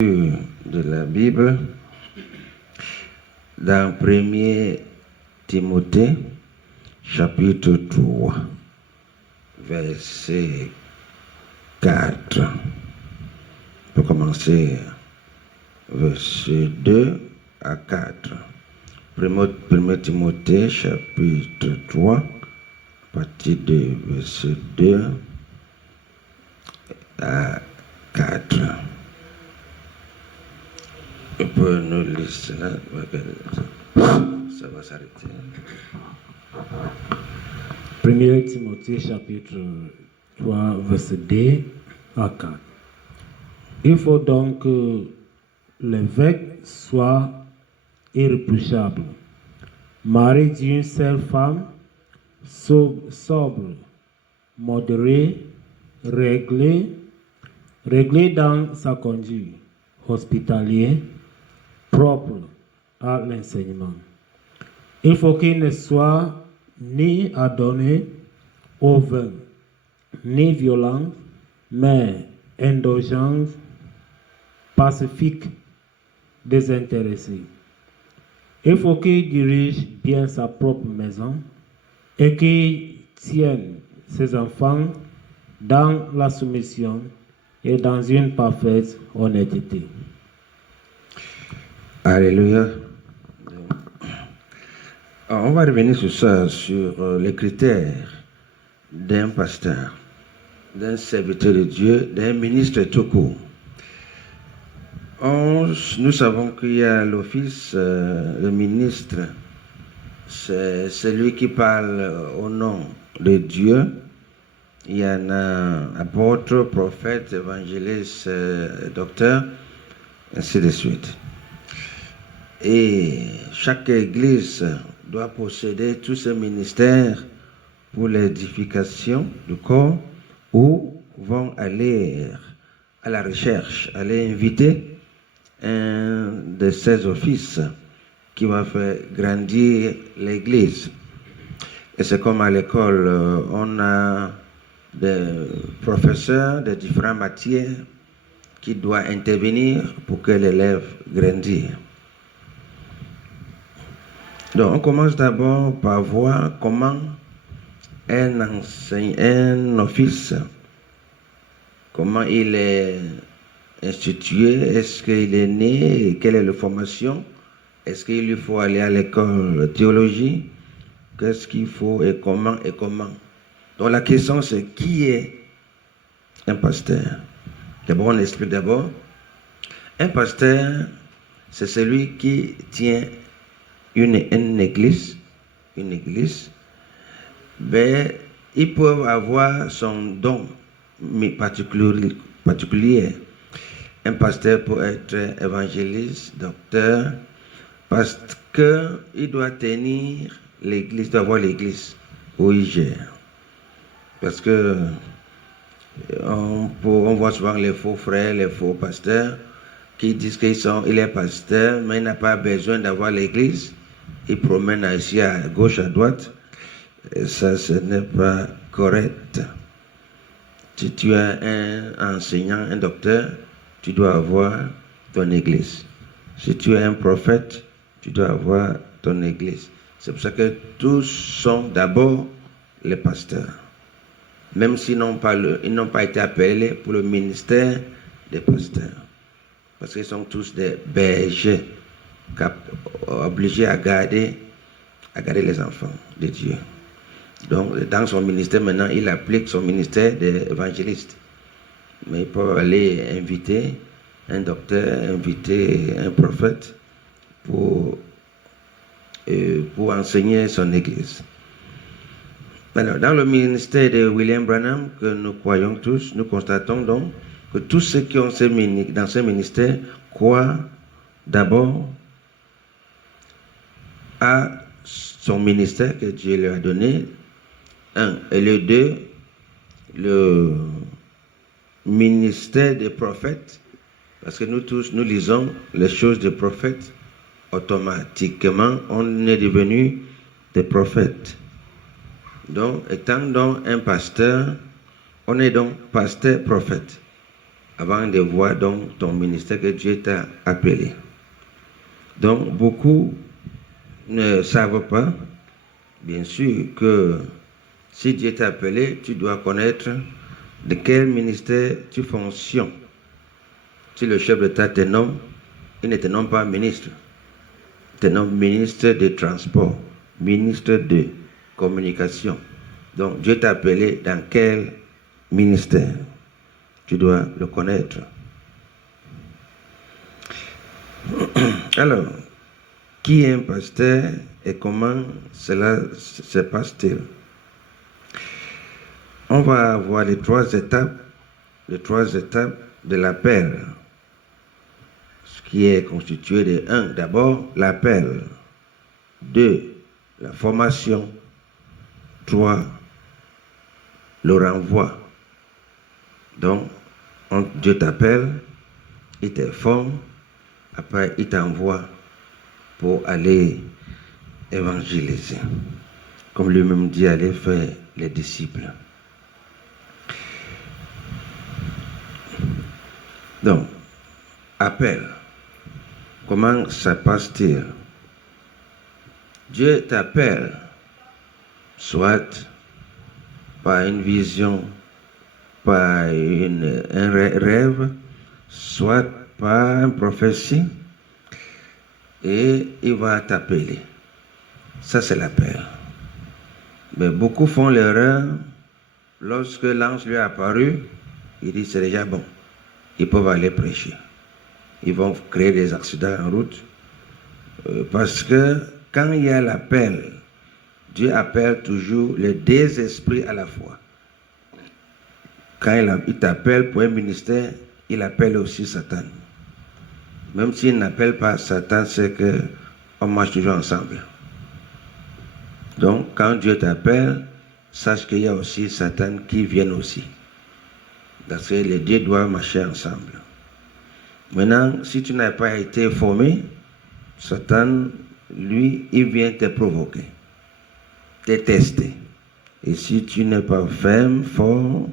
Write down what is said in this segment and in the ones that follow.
De la Bible dans 1er Timothée chapitre 3 verset 4. On peut commencer verset 2 à 4. 1er Timothée chapitre 3 à partir de verset 2 à 4. On peut nous lire cela, ça va s'arrêter. 1 Timothée chapitre 3 verset 2 à 4. Il faut donc que l'évêque soit irréprochable, mari d'une seule femme, sobre, modéré, réglé dans sa conduite, hospitalier, propre à l'enseignement. Il faut qu'il ne soit ni adonné au vin, ni violent, mais indulgent, pacifique, désintéressé. Il faut qu'il dirige bien sa propre maison et qu'il tienne ses enfants dans la soumission et dans une parfaite honnêteté. Alléluia. On va revenir sur ça, sur les critères d'un pasteur, d'un serviteur de Dieu, d'un ministre tout court. Nous savons qu'il y a l'office, le ministre, c'est celui qui parle au nom de Dieu. Il y en a apôtres, prophètes, évangélistes, docteurs, ainsi de suite. Et chaque église doit posséder tous ces ministères pour l'édification du corps, ou vont aller à la recherche, aller inviter un de ces offices qui va faire grandir l'église. Et c'est comme à l'école, on a des professeurs de différentes matières qui doivent intervenir pour que l'élève grandisse. Donc, on commence d'abord par voir comment un office, comment il est institué, est-ce qu'il est né, quelle est la formation, est-ce qu'il lui faut aller à l'école de théologie, qu'est-ce qu'il faut et comment. Donc, la question c'est qui est un pasteur? D'abord, on explique d'abord. Un pasteur, c'est celui qui tient une église, ben, ils peuvent avoir son don particulier. Un pasteur peut être évangéliste, docteur, parce qu'il doit tenir l'église, doit avoir l'église où il gère. Parce que on voit souvent les faux frères, les faux pasteurs qui disent qu'il est pasteur, mais il n'a pas besoin d'avoir l'église. Il promène ici à gauche, à droite. Et ça, ce n'est pas correct. Si tu es un enseignant, un docteur, tu dois avoir ton église. Si tu es un prophète, tu dois avoir ton église. C'est pour ça que tous sont d'abord les pasteurs. Même s'ils n'ont pas été appelés pour le ministère des pasteurs. Parce qu'ils sont tous des bergers obligés à garder les enfants de Dieu. Donc, dans son ministère, maintenant, il applique son ministère d'évangéliste. Mais il peut aller inviter un docteur, inviter un prophète pour enseigner son église. Alors, dans le ministère de William Branham, que nous croyons tous, nous constatons donc que tous ceux qui ont dans ce ministère croient d'abord à son ministère que Dieu leur a donné, et le 2, le ministère des prophètes, parce que nous tous, nous lisons les choses des prophètes, automatiquement, on est devenu des prophètes. Donc, étant donc un pasteur, on est donc pasteur-prophète. avant de voir donc ton ministère que Dieu t'a appelé. Donc, beaucoup ne savent pas, bien sûr, que si Dieu t'a appelé, tu dois connaître de quel ministère tu fonctionnes. Si le chef d'État te nomme, il ne te nomme pas ministre. Il te nomme ministre des Transports, ministre de Communication. Donc, Dieu t'a appelé dans quel ministère? Tu dois le connaître. Alors, qui est un pasteur et comment cela se passe-t-il? On va voir les trois étapes de l'appel, ce qui est constitué de 1. D'abord, l'appel. 2. La formation. 3. Le renvoi. Donc, Dieu t'appelle, il te forme, après il t'envoie pour aller évangéliser. Comme lui-même dit, aller faire les disciples. Donc, appel. Comment ça passe-t-il? Dieu t'appelle, soit par une vision, par un rêve, soit par une prophétie, et il va t'appeler. Ça, c'est l'appel. Mais beaucoup font l'erreur, lorsque l'ange lui est apparu, il dit c'est déjà bon, ils peuvent aller prêcher. Ils vont créer des accidents en route, parce que quand il y a l'appel, Dieu appelle toujours les deux esprits à la fois. Quand il t'appelle pour un ministère, il appelle aussi Satan. Même s'il n'appelle pas Satan, c'est qu'on marche toujours ensemble. Donc, quand Dieu t'appelle, sache qu'il y a aussi Satan qui vient aussi. Parce que les deux doivent marcher ensemble. Maintenant, si tu n'as pas été formé, Satan, lui, il vient te provoquer, te tester. Et si tu n'es pas ferme, fort,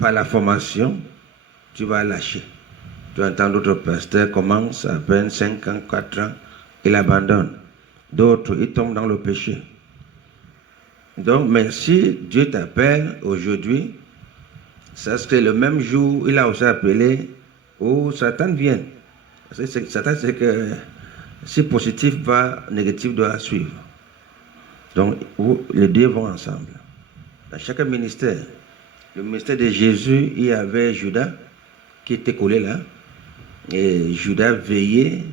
par la formation, tu vas lâcher. Tu entends d'autres pasteurs commencent à peine 5 ans, 4 ans, ils abandonnent. D'autres, ils tombent dans le péché. Donc, mais si Dieu t'appelle aujourd'hui, ça serait le même jour, il a aussi appelé où Satan vient. Satan, c'est que si positif va, négatif doit suivre. Donc, les deux vont ensemble. Dans chaque ministère, le ministère de Jésus, il y avait Judas qui était collé là. Et Judas veillait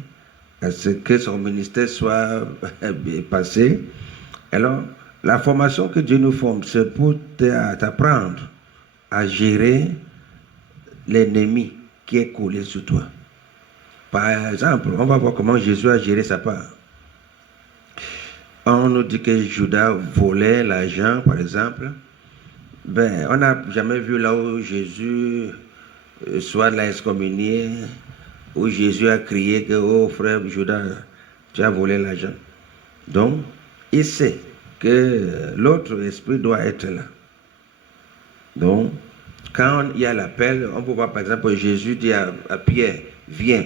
à ce que son ministère soit passé. Alors, la formation que Dieu nous forme, c'est pour t'apprendre à gérer l'ennemi qui est collé sur toi. Par exemple, on va voir comment Jésus a géré sa part. On nous dit que Judas volait l'argent, par exemple. Ben, on n'a jamais vu là où Jésus soit l'a excommunié, où Jésus a crié que, oh frère Judas, tu as volé l'argent. Donc, il sait que l'autre esprit doit être là. Donc, quand il y a l'appel, on peut voir par exemple Jésus dit à Pierre, viens.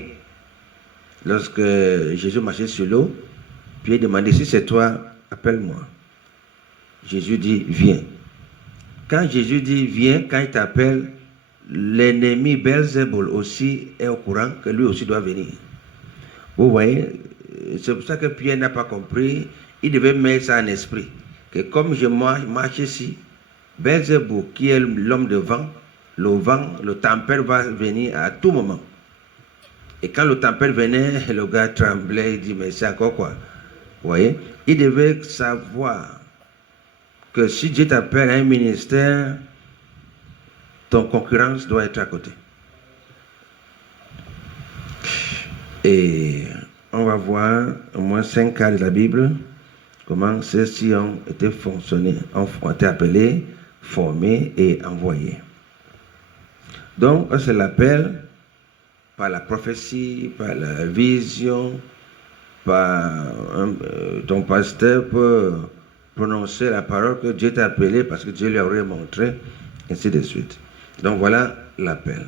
Lorsque Jésus marchait sur l'eau, Pierre demandait, si c'est toi, appelle-moi. Jésus dit, viens. Quand Jésus dit, viens, quand il t'appelle, l'ennemi Belzébul aussi est au courant que lui aussi doit venir. Vous voyez, c'est pour ça que Pierre n'a pas compris. Il devait mettre ça en esprit. Que comme je marche ici, Belzébul, qui est l'homme de vent, le tempête va venir à tout moment. Et quand le tempête venait, le gars tremblait, il dit, mais c'est encore quoi? Vous voyez, il devait savoir que si Dieu t'appelle à un ministère, ton concurrence doit être à côté. Et on va voir au moins 5 cas de la Bible, comment ceux-ci ont été ont été appelés, formés et envoyés. Donc, c'est l'appel par la prophétie, par la vision, par ton pasteur peut prononcer la parole que Dieu t'a appelé parce que Dieu lui aurait montré, ainsi de suite. Donc voilà l'appel.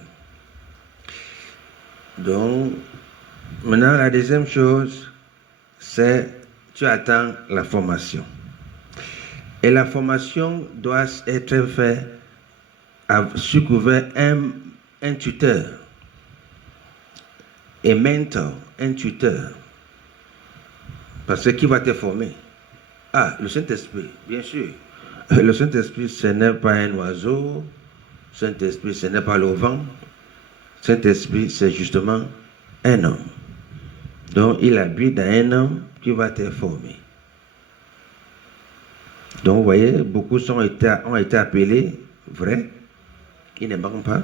Donc, maintenant, la deuxième chose, c'est tu attends la formation. Et la formation doit être faite sous couvert un tuteur, un mentor, un tuteur. Parce que qui va te former? Ah, le Saint-Esprit, bien sûr. Le Saint-Esprit, ce n'est pas un oiseau. Le Saint-Esprit, ce n'est pas le vent. Le Saint-Esprit, c'est justement un homme. Donc, il habite dans un homme qui va te former. Donc, vous voyez, beaucoup ont été appelés, vrai, ils ne manquent pas,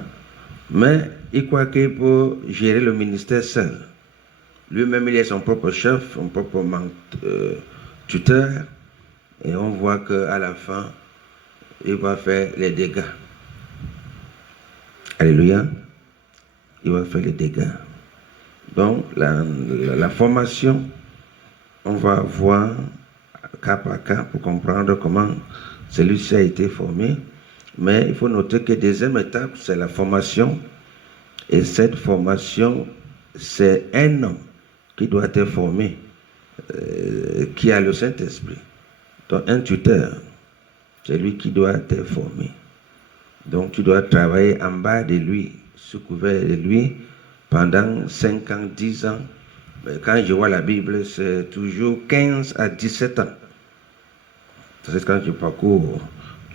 mais il croit qu'il peut gérer le ministère seul. Lui-même, il est son propre chef, son propre tuteur, et on voit qu'à la fin, il va faire les dégâts. Alléluia. Il va faire les dégâts. Donc, la formation, on va voir cas par cas pour comprendre comment celui-ci a été formé. Mais il faut noter que deuxième étape, c'est la formation. Et cette formation, c'est un homme qui doit être formé, qui a le Saint-Esprit. Donc, un tuteur, c'est lui qui doit être formé. Donc, tu dois travailler en bas de lui, sous couvert de lui, pendant 5 ans, 10 ans. Mais quand je vois la Bible, c'est toujours 15 à 17 ans. C'est quand je parcours.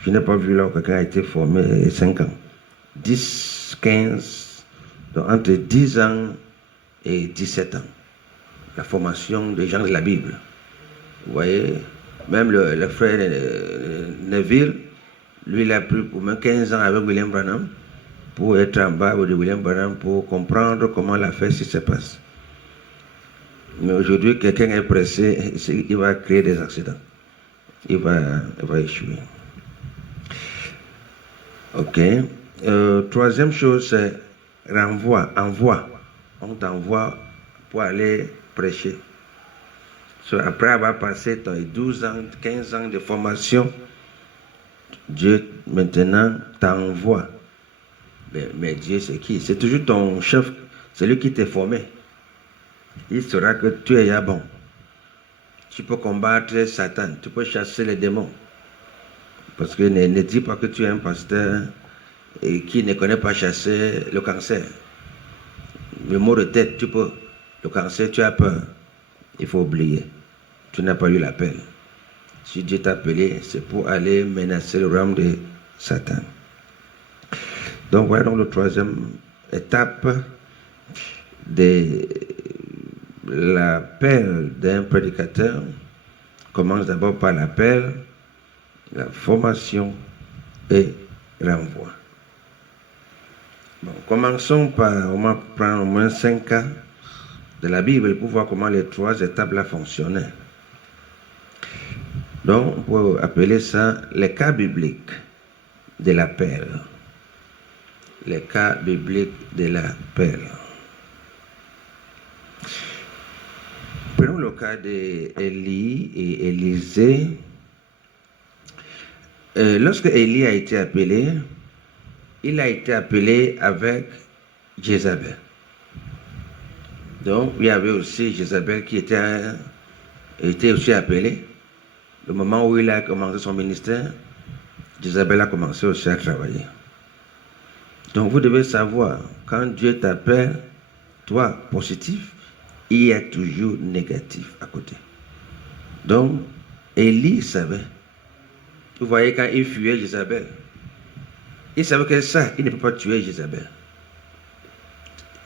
Je n'ai pas vu là où quelqu'un a été formé 5 ans. 10, 15, donc entre 10 ans et 17 ans. La formation des gens de la Bible. Vous voyez, même le frère Neville, lui, il a pris pour même 15 ans avec William Branham pour être en bas de William Branham pour comprendre comment l'affaire se passe. Mais aujourd'hui, quelqu'un est pressé, il va créer des accidents. Il va échouer. Ok. Troisième chose, c'est envoi. On t'envoie pour aller prêcher. Après avoir passé 12 ans, 15 ans de formation, Dieu maintenant t'envoie. Mais Dieu, c'est qui? C'est toujours ton chef, c'est lui qui t'a formé. Il saura que tu es bon. Tu peux combattre Satan, tu peux chasser les démons. Parce que ne dis pas que tu es un pasteur et qui ne connaît pas chasser le cancer. Le mot de tête, tu peux. Le cancer, tu as peur. Il faut oublier. Tu n'as pas eu l'appel. Si Dieu t'a appelé, c'est pour aller menacer le royaume de Satan. Donc voilà donc la troisième étape de l'appel d'un prédicateur. Commence d'abord par l'appel, la formation et renvoi. Bon, commençons par, on va prendre au moins 5 cas de la Bible pour voir comment les 3 étapes-là fonctionnaient. Donc, on peut appeler ça les cas bibliques de l'appel. Les cas bibliques de l'appel. Prenons le cas d'Élie et Élisée. Lorsque Élie a été appelé, il a été appelé avec Jézabel. Donc, il y avait aussi Jézabel qui était aussi appelé. Le moment où il a commencé son ministère, Jézabel a commencé aussi à travailler. Donc, vous devez savoir, quand Dieu t'appelle, toi, positif, il y a toujours négatif à côté. Donc, Élie savait. Vous voyez, quand il fuyait Jézabel, il savait que ça, il ne peut pas tuer Jézabel.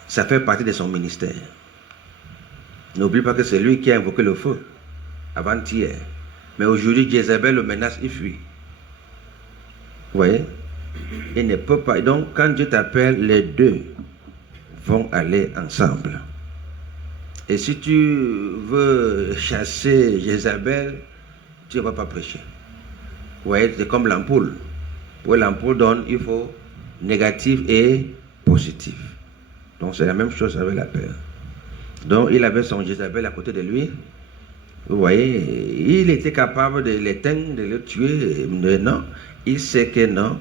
Ça fait partie de son ministère. N'oublie pas que c'est lui qui a invoqué le feu avant-hier. Mais aujourd'hui, Jézabel le menace, il fuit. Vous voyez? Il ne peut pas. Donc, quand Dieu t'appelle, les deux vont aller ensemble. Et si tu veux chasser Jézabel, tu ne vas pas prêcher. Vous voyez, c'est comme l'ampoule. Pour l'ampoule donne, il faut négatif et positif. Donc, c'est la même chose avec l'appel. Donc, il avait son Jézabel à côté de lui. Vous voyez, il était capable de l'éteindre, de le tuer. Mais non, il sait que non,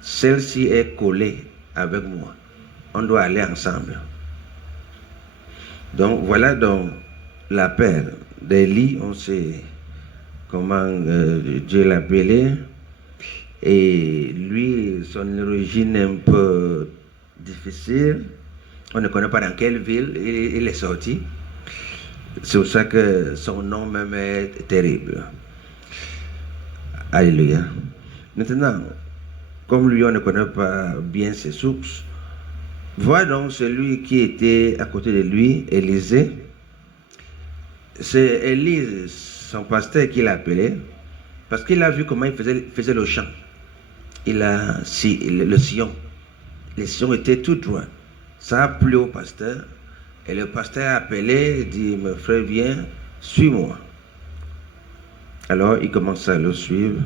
celle-ci est collée avec moi. On doit aller ensemble. Donc voilà donc l'appel d'Élie, on sait comment Dieu l'appelait. Et lui, son origine est un peu difficile. On ne connaît pas dans quelle ville il est sorti. C'est pour ça que son nom même est terrible. Alléluia. Maintenant, comme lui, on ne connaît pas bien ses sources, vois donc celui qui était à côté de lui, Élisée. C'est Élise, son pasteur, qui l'a appelé, parce qu'il a vu comment il faisait le chant. Il a le sillon. Le sillon était tout droit. Ça a plu au pasteur. Et le pasteur a appelé, dit, mon frère, viens, suis-moi. Alors, il commence à le suivre,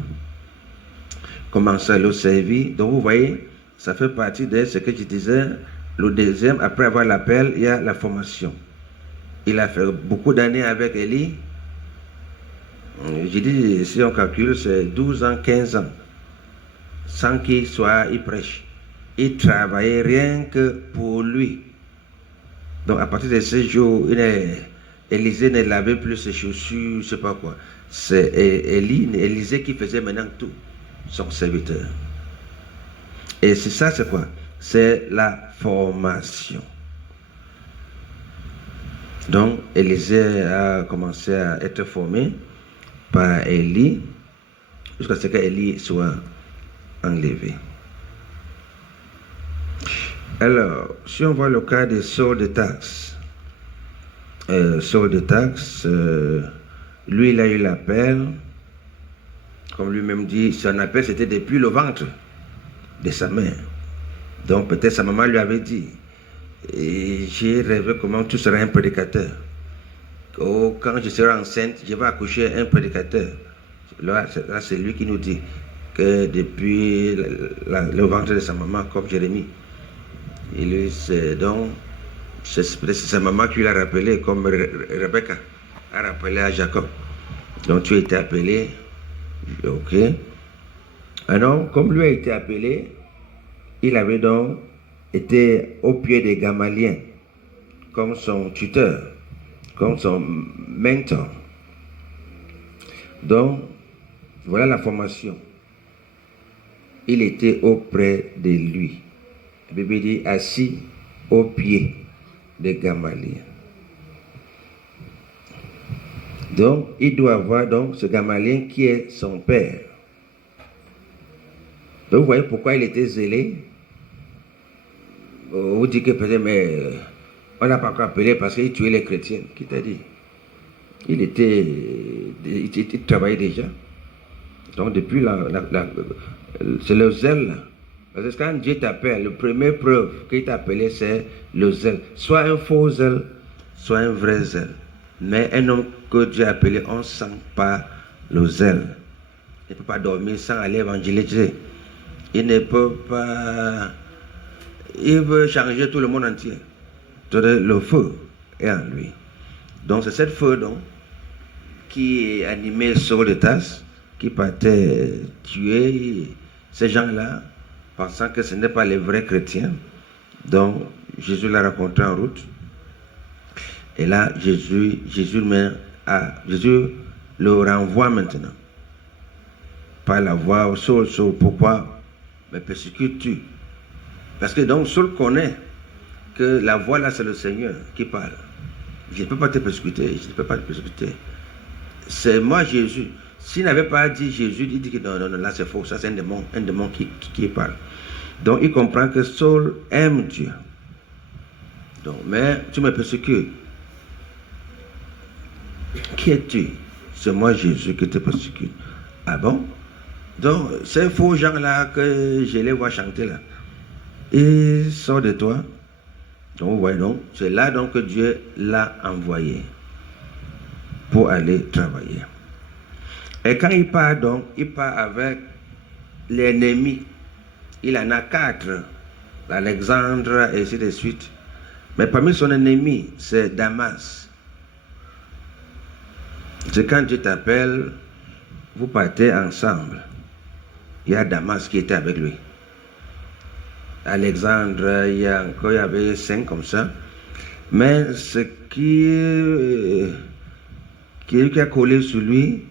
commence à le servir. Donc, vous voyez, ça fait partie de ce que je disais. Le deuxième, après avoir l'appel, il y a la formation. Il a fait beaucoup d'années avec Élie. J'ai dit, si on calcule, c'est 12 ans, 15 ans. Sans qu'il prêche. Il travaillait rien que pour lui. Donc, à partir de ce jour, Élisée ne lavait plus ses chaussures, je ne sais pas quoi. C'est Élisée qui faisait maintenant tout, son serviteur. Et c'est ça, c'est quoi? C'est la formation. Donc, Élisée a commencé à être formé par Élie, jusqu'à ce qu'Élie soit enlevé. Alors, si on voit le cas de Saul de Tarse, lui, il a eu l'appel, comme lui-même dit, son appel c'était depuis le ventre de sa mère. Donc peut-être sa maman lui avait dit, et j'ai rêvé comment tu seras un prédicateur. Oh, quand je serai enceinte, je vais accoucher un prédicateur. Là c'est lui qui nous dit que depuis le ventre de sa maman, comme Jérémie, donc c'est sa maman qui l'a rappelé, comme Rebecca a rappelé à Jacob. Donc tu as été appelé, ok. Alors, comme lui a été appelé, il avait donc été au pied de Gamaliel, comme son tuteur, comme son mentor. Donc, voilà la formation. Il était auprès de lui. La Bible dit assis au pied de Gamaliel. Donc, il doit avoir donc ce Gamaliel qui est son père. Donc, vous voyez pourquoi il était zélé. Vous dites que peut-être, mais on n'a pas encore appelé parce qu'il tuait les chrétiens. Qui t'a dit? Il travaillait déjà. Donc, depuis c'est le zèle. Parce que quand Dieu t'appelle, la première preuve qu'il t'a appelé, c'est le zèle. Soit un faux zèle, soit un vrai zèle. Mais un homme que Dieu a appelé, on ne sent pas le zèle. Il ne peut pas dormir sans aller évangéliser. Il ne peut pas... Il veut changer tout le monde entier. Le feu est en lui. Donc c'est cette feu donc, qui animait Saul de Tarse, qui partait tuer ces gens-là, pensant que ce n'est pas les vrais chrétiens. Donc Jésus l'a rencontré en route. Et là, Jésus le renvoie maintenant. Par la voix, Saul, pourquoi me persécutes-tu? Parce que donc Saul connaît que la voix là, c'est le Seigneur qui parle. Je ne peux pas te persécuter, je ne peux pas te persécuter. C'est moi Jésus. S'il n'avait pas dit Jésus, il dit que non, là c'est faux, ça c'est un démon qui parle. Donc il comprend que Saul aime Dieu. Donc, mais tu me persécutes. Qui es-tu? C'est moi Jésus qui te persécute. Ah bon? Donc ces faux gens là que je les vois chanter là, ils sortent de toi. Donc vous voyez donc, c'est là donc que Dieu l'a envoyé pour aller travailler. Et quand il part donc, il part avec l'ennemi. Il en a 4, Alexandre et ainsi de suite. Mais parmi son ennemi, c'est Damas. C'est quand Dieu t'appelle, vous partez ensemble. Il y a Damas qui était avec lui. Alexandre, il y avait 5 comme ça. Mais ce qui a collé sur lui,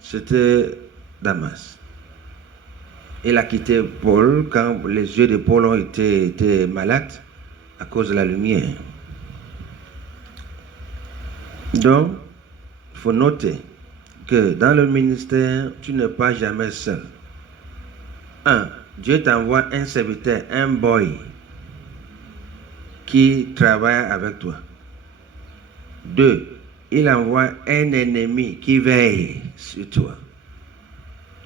c'était Damas. Il a quitté Paul quand les yeux de Paul ont été malades à cause de la lumière. Donc, il faut noter que dans le ministère, tu n'es pas jamais seul. Dieu t'envoie un serviteur, un boy, qui travaille avec toi. 2, il envoie un ennemi qui veille sur toi.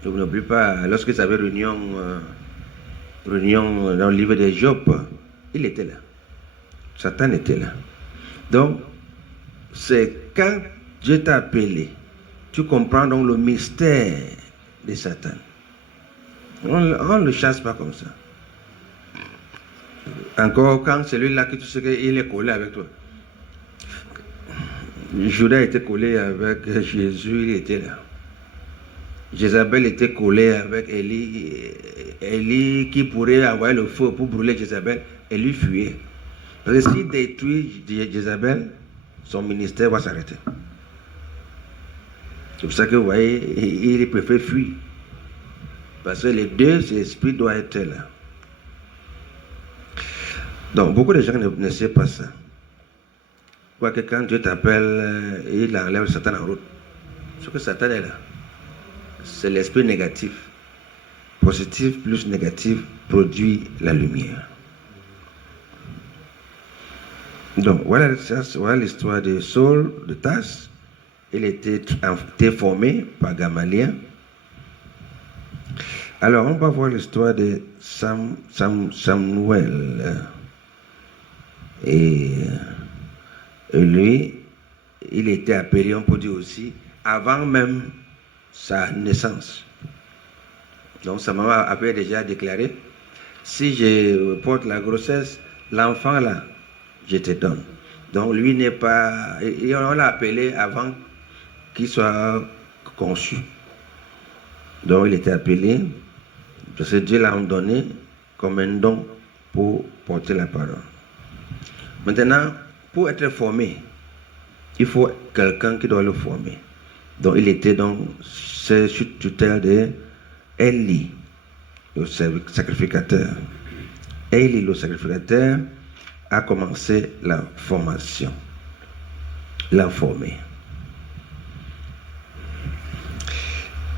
Donc n'oublie pas, lorsque tu avais réunion dans le livre de Job, il était là. Satan était là. Donc, c'est quand Dieu t'a appelé, tu comprends donc le mystère de Satan. On ne le chasse pas comme ça. Encore quand celui-là que tu sais qu'il est collé avec toi. Judas était collé avec Jésus, il était là. Jézabel était collé avec Élie. Élie qui pourrait envoyer le feu pour brûler Jézabel, elle lui fuyait. Parce que s'il détruit Jézabel, son ministère va s'arrêter. C'est pour ça que vous voyez, il préfère fuir. Parce que les deux esprits doivent être là. Donc, beaucoup de gens ne savent pas ça. Quoique quand Dieu t'appelle, il enlève Satan en route. Ce que Satan est là, c'est l'esprit négatif. Positif plus négatif produit la lumière. Donc, voilà l'histoire de Saul de Tarse. Il était formé par Gamaliel. Alors, on va voir l'histoire de Samuel. Et lui, il était appelé, on peut dire aussi, avant même sa naissance. Donc, sa maman avait déjà déclaré, si je porte la grossesse, l'enfant là, je te donne. Donc, lui n'est pas... On l'a appelé avant qu'il soit conçu. Donc, il était appelé, parce que Dieu l'a donné comme un don pour porter la parole. Maintenant, pour être formé, il faut quelqu'un qui doit le former. Donc, il était donc sous tutelle de Élie, le sacrificateur. Élie, le sacrificateur, a commencé la formation, l'a formé.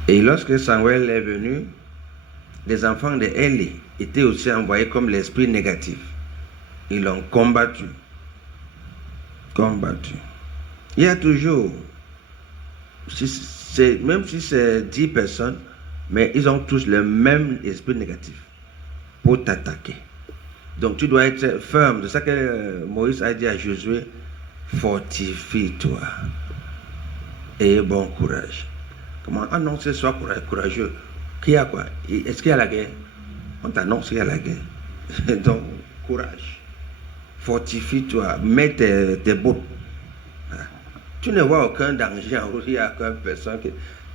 Et lorsque Samuel est venu, les enfants de Élie étaient aussi envoyés comme l'esprit négatif. Ils l'ont combattu. Il y a toujours, même si c'est 10 personnes, mais ils ont tous le même esprit négatif pour t'attaquer. Donc tu dois être ferme. C'est ça que Moïse a dit à Josué, fortifie-toi et bon courage. Comment annoncer sois courageux? Qu'il y a quoi? Est-ce qu'il y a la guerre? On t'annonce qu'il y a la guerre. Donc, courage. Fortifie-toi. Mets tes bottes. Tu ne vois aucun danger en route. Il n'y a aucune personne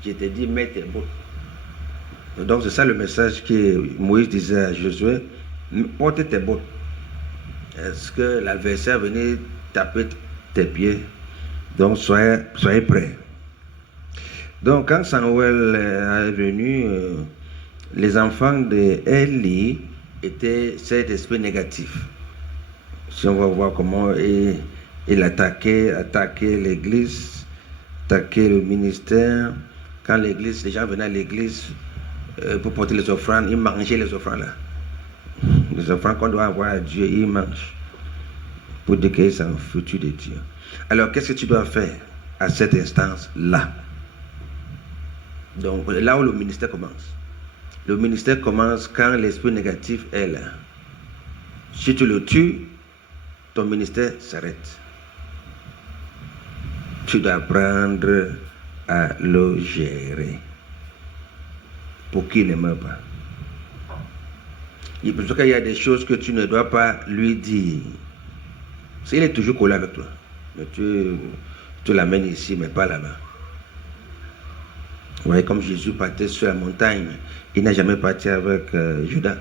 qui te dit mets tes bottes. Donc, c'est ça le message que Moïse disait à Josué. Porte tes bottes. Est-ce que l'adversaire venait taper tes pieds? Donc, soyez prêts. Donc, quand Samuel est venu, les enfants d'Élie étaient cet esprit négatif. Si on va voir comment il attaquait l'église, attaquait le ministère. Quand les gens venaient à l'église pour porter les offrandes, ils mangeaient les offrandes là. Les offrandes qu'on doit avoir à Dieu, ils mangent. Pour dire qu'ils sont foutus de Dieu. Alors, qu'est-ce que tu dois faire à cette instance-là? Donc, là où le ministère commence. Le ministère commence quand l'esprit négatif est là. Si tu le tues, ton ministère s'arrête. Tu dois apprendre à le gérer pour qu'il ne meure pas. Parce qu'il y a des choses que tu ne dois pas lui dire. Il est toujours collé avec toi. Mais tu l'amènes ici, mais pas là-bas. Vous voyez, comme Jésus partait sur la montagne, il n'a jamais parti avec Judas.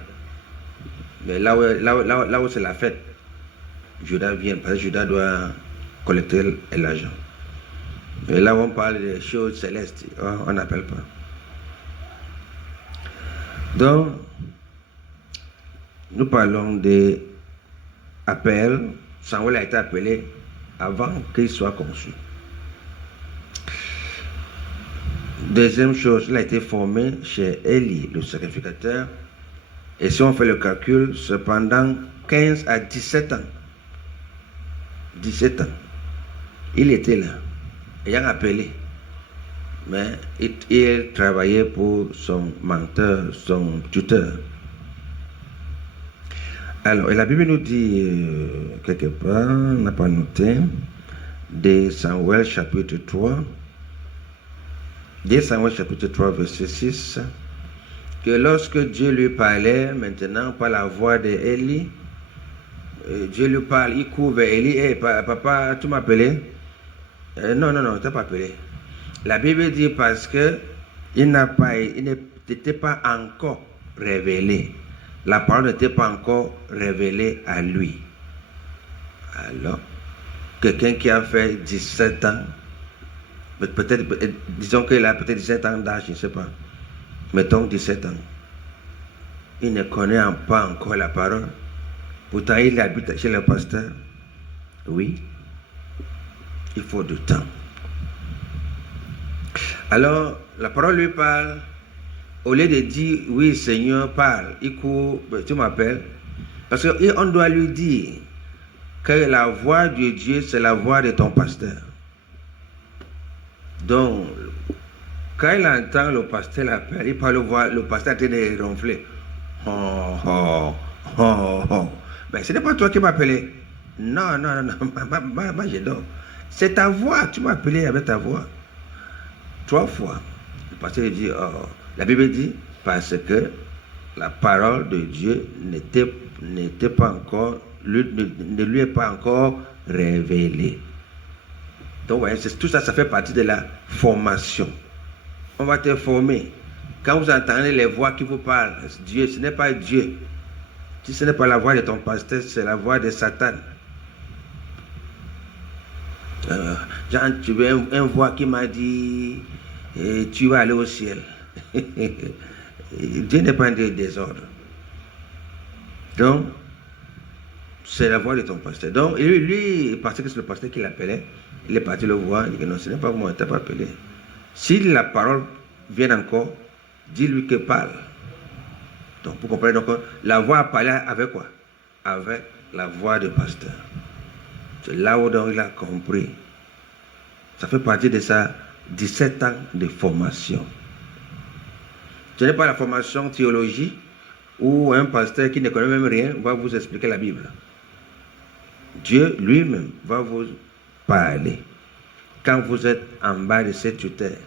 Mais là où c'est la fête, Judas vient, parce que Judas doit collecter l'argent. Et là où on parle des choses célestes, on n'appelle pas. Donc, nous parlons des appels. Samuel a été appelé avant qu'il soit conçu. Deuxième chose, il a été formé chez Élie, le sacrificateur. Et si on fait le calcul, cependant 15 à 17 ans. 17 ans. Il était là, ayant appelé. Mais il travaillait pour son mentor, son tuteur. Alors, et la Bible nous dit quelque part, on n'a pas noté, de Samuel chapitre 3, de Samuel chapitre 3, verset 6, que lorsque Dieu lui parlait, maintenant par la voix d'Élie, Dieu lui parle, il court vers Élie, hey, papa, tu m'as appelé? Non, tu n'as pas appelé. La Bible dit parce que il n'était pas encore révélé. La parole n'était pas encore révélée à lui. Alors, quelqu'un qui a fait 17 ans, peut-être, disons qu'il a peut-être 17 ans d'âge, je ne sais pas. Mettons 17 ans. Il ne connaît pas encore la parole. Pourtant, il habite chez le pasteur. Oui, il faut du temps. Alors, la parole lui parle. Au lieu de dire, oui, Seigneur, parle, il court, tu m'appelles. Parce qu'on doit lui dire que la voix de Dieu, c'est la voix de ton pasteur. Donc, quand il entend le pasteur l'appelle, il parle le pasteur en train de ronfler. Ben, ce n'est pas toi qui m'as appelé. Non, moi je dors. C'est ta voix, tu m'as appelé avec ta voix. 3 fois. Le pasteur dit, la Bible dit, parce que la parole de Dieu n'était pas encore, ne lui est pas encore révélée. Donc, voyez, tout ça, ça fait partie de la formation. On va te former. Quand vous entendez les voix qui vous parlent, Dieu, ce n'est pas Dieu. Si ce n'est pas la voix de ton pasteur, c'est la voix de Satan. Jean, tu veux une voix qui m'a dit, tu vas aller au ciel. Dieu n'est pas un désordre. Donc, c'est la voix de ton pasteur. Donc, lui, parce que c'est le pasteur qui l'appelait, il est parti le voir, il dit non, ce n'est pas moi, tu n'as pas appelé. Si la parole vient encore, dis-lui que parle. Donc, pour comprendre, donc, la voix a parlé avec quoi? Avec la voix du pasteur. C'est là où donc, il a compris. Ça fait partie de sa 17 ans de formation. Ce n'est pas la formation théologie où un pasteur qui ne connaît même rien va vous expliquer la Bible. Dieu lui-même va vous parler quand vous êtes en bas de cette tutelle.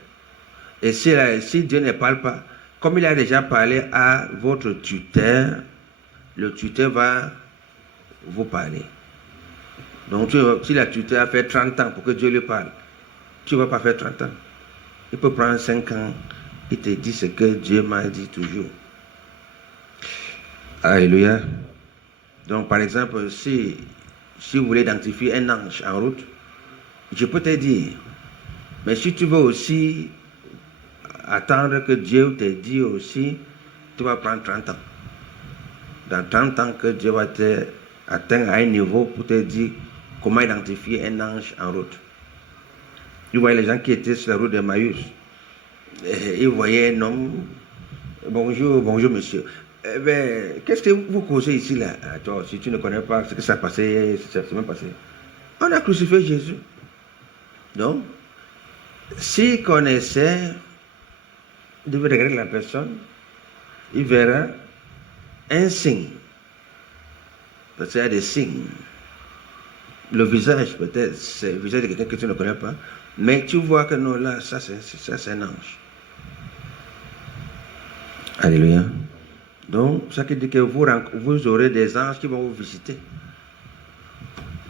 Et si Dieu ne parle pas, comme il a déjà parlé à votre tuteur, le tuteur va vous parler. Donc si la tuteur a fait 30 ans pour que Dieu lui parle, tu ne vas pas faire 30 ans. Il peut prendre 5 ans, il te dit ce que Dieu m'a dit toujours. Alléluia. Donc par exemple, si vous voulez identifier un ange en route, je peux te dire, mais si tu veux aussi attendre que Dieu te dise aussi, tu vas prendre 30 ans. Dans 30 ans que Dieu va te atteindre à un niveau pour te dire comment identifier un ange en route. Tu voyais les gens qui étaient sur la route de Maïus. Ils voyaient un homme. Bonjour monsieur. Eh bien, qu'est-ce que vous causez ici là? Toi, si tu ne connais pas ce que ça passé, ça s'est même passé. On a crucifié Jésus. Donc, s'il connaissait, il devait regarder la personne, il verra un signe. Parce qu'il y a des signes. Le visage, peut-être, c'est le visage de quelqu'un que tu ne connais pas. Mais tu vois que non, là, ça c'est un ange. Alléluia. Donc, ça qui dit que vous aurez des anges qui vont vous visiter.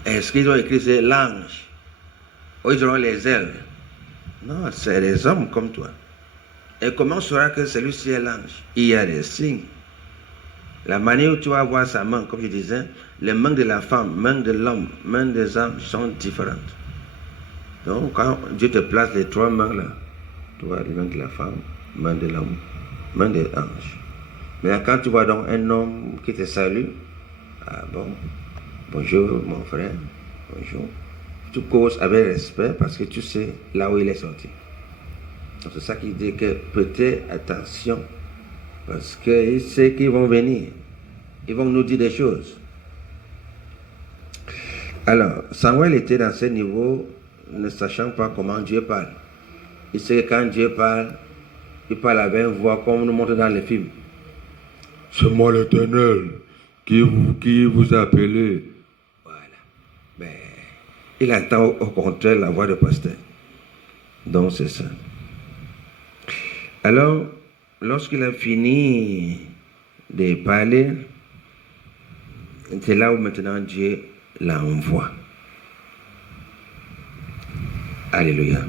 Est-ce qu'ils ont écrit c'est l'ange? Ou ils auront les ailes? Non, c'est des hommes comme toi. Et comment on saura que celui-ci est l'ange? Il y a des signes. La manière où tu vas voir sa main, comme je disais, les mains de la femme, mains de l'homme, mains des hommes sont différentes. Donc, quand Dieu te place les 3 mains là, tu vois les mains de la femme, mains de l'homme, mains des anges. Mais quand tu vois donc un homme qui te salue, ah bon, bonjour mon frère, bonjour. Tu causes avec respect parce que tu sais là où il est sorti. Donc c'est ça qui dit que prêtez attention parce qu'il sait qu'ils vont venir. Ils vont nous dire des choses. Alors, Samuel était dans ce niveau, ne sachant pas comment Dieu parle. Il sait que quand Dieu parle, il parle avec une voix comme on nous montre dans les films. C'est moi l'Éternel qui vous a appelé. Voilà. Mais il entend au contraire la voix du pasteur. Donc c'est ça. Alors, lorsqu'il a fini de parler, c'est là où maintenant Dieu l'envoie. Alléluia.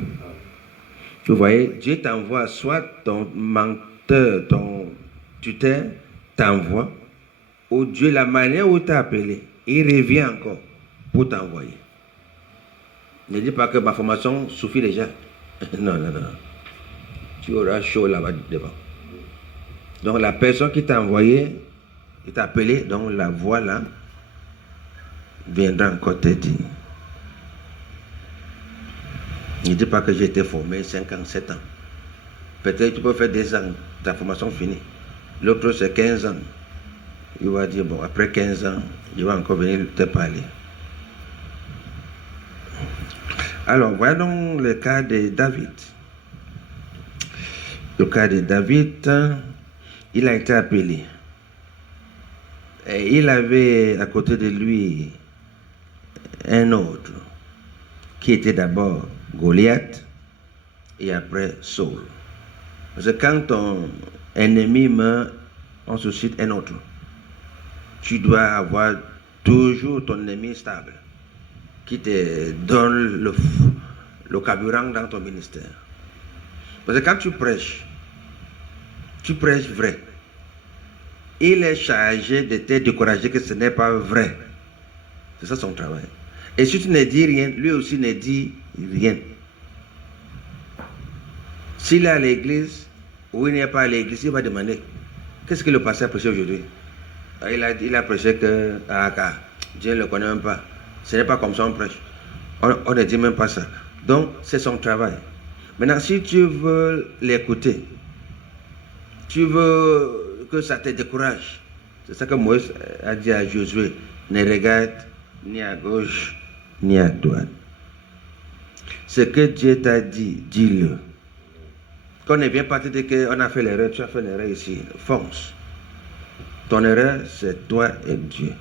Vous voyez, Dieu t'envoie, soit ton menteur, ton tuteur t'envoie, ou Dieu, la manière où t'as appelé, il revient encore pour t'envoyer. Ne dis pas que ma formation suffit déjà. Non, non, non. Tu auras chaud là-bas devant. Donc la personne qui t'a envoyé, qui t'a appelé, donc la voix là, viendra encore te dire. Ne dis pas que j'ai été formé 5 ans, 7 ans. Peut-être tu peux faire 10 ans, ta formation finie. L'autre c'est 15 ans. Il va dire, bon, après 15 ans, il va encore venir te parler. Alors, voyons le cas de David. Le cas de David, il a été appelé. Et il avait à côté de lui un autre, qui était d'abord Goliath et après Saul. Parce que quand ton ennemi meurt, on suscite un autre. Tu dois avoir toujours ton ennemi stable, qui te donne le carburant dans ton ministère. Parce que quand tu prêches vrai. Il est chargé de te décourager que ce n'est pas vrai. C'est ça son travail. Et si tu ne dis rien, lui aussi ne dit rien. S'il est à l'église ou il n'est pas à l'église, il va demander qu'est-ce que le pasteur a prêché aujourd'hui. Il a prêché que Dieu ne le connaît même pas. Ce n'est pas comme ça on prêche. On ne dit même pas ça. Donc c'est son travail. Maintenant, si tu veux l'écouter, tu veux que ça te décourage. C'est ça que Moïse a dit à Josué. Ne regarde ni à gauche ni à droite. Ce que Dieu t'a dit, dis-le. Quand on ne vient pas te dire qu'on a fait l'erreur, tu as fait l'erreur ici. Fonce. Ton erreur, c'est toi et Dieu.